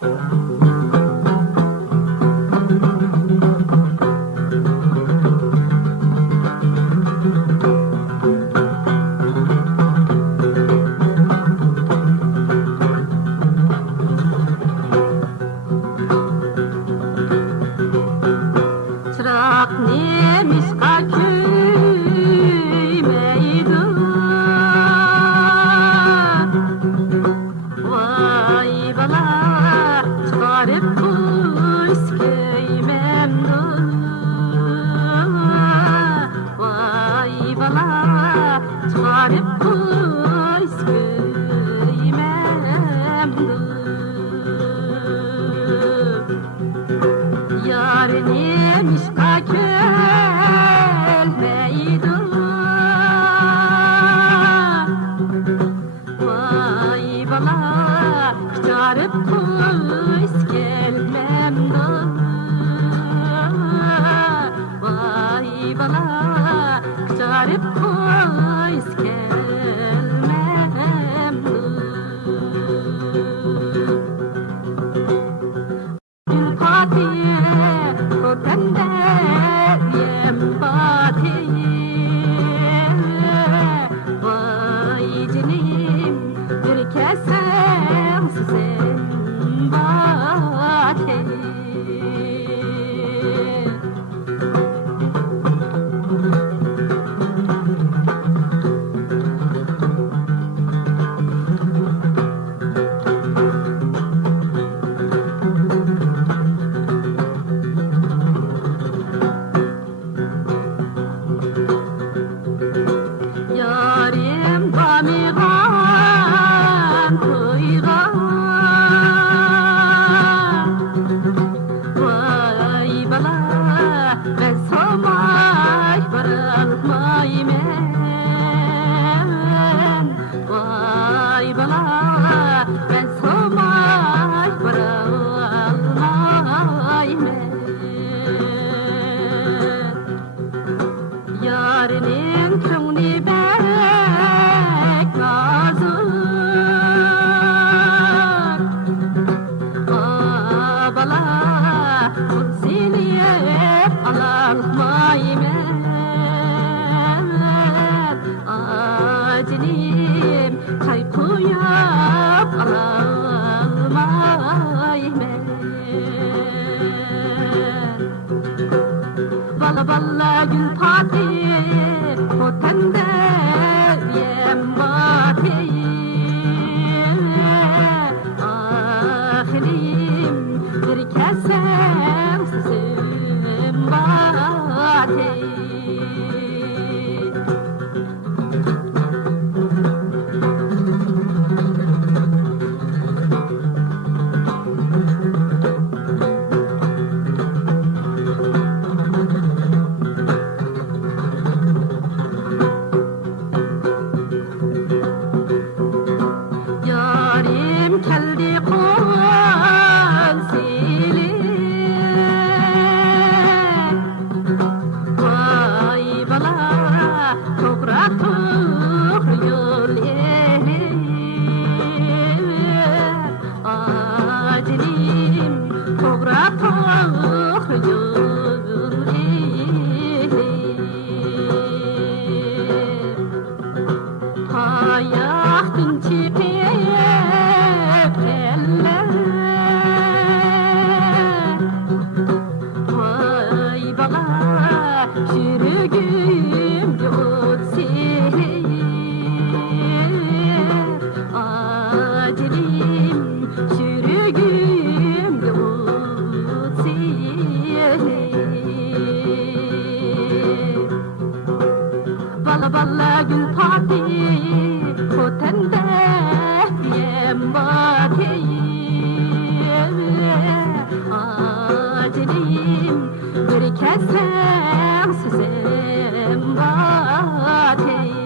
Çırak neymiş köymeydi, vay bala çıkarıp kuş köymemdi, vay bala çıkarıp kuş köymemdi. Yar neymiş köyleydi, vay bala çağırıp kuş gelmemdi, vay bala çağırıp kuş gelmemdi. Gül patiye otende yem patiye, vay canım bir kesem sen patiye. Yarim bamigan kuygan, vay bala ben somay bırakmaymen, vay bala ben somay bırakmaymen. Yarının könlü bek nazır, bala seni hep alalmaymen, acınım kaykuyap alalmaymen. Bala bala gül patiye otende yem patiye, ahirim bir kesem sizin patiye. Yarim keldi kol sili, vay bala toprak yol eli, acınım toprak yol eli. Ayaktın çipip eller, vay bala çürügüm yot seyir, acınım çürügüm yot seyir. Bala bala gül patiye otende yem patiye, acınım bir kesem sizin patiye.